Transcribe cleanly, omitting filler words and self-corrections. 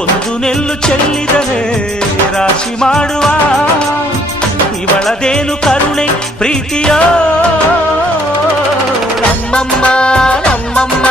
ಒಂದು ನೆಲ್ಲು ಚೆಲ್ಲಿದರೆ ರಾಶಿ ಮಾಡುವ ಇವಳದೇನು ಕರುಣೆ ಪ್ರೀತಿಯೋ ನಮ್ಮಮ್ಮ ನಮ್ಮಮ್ಮ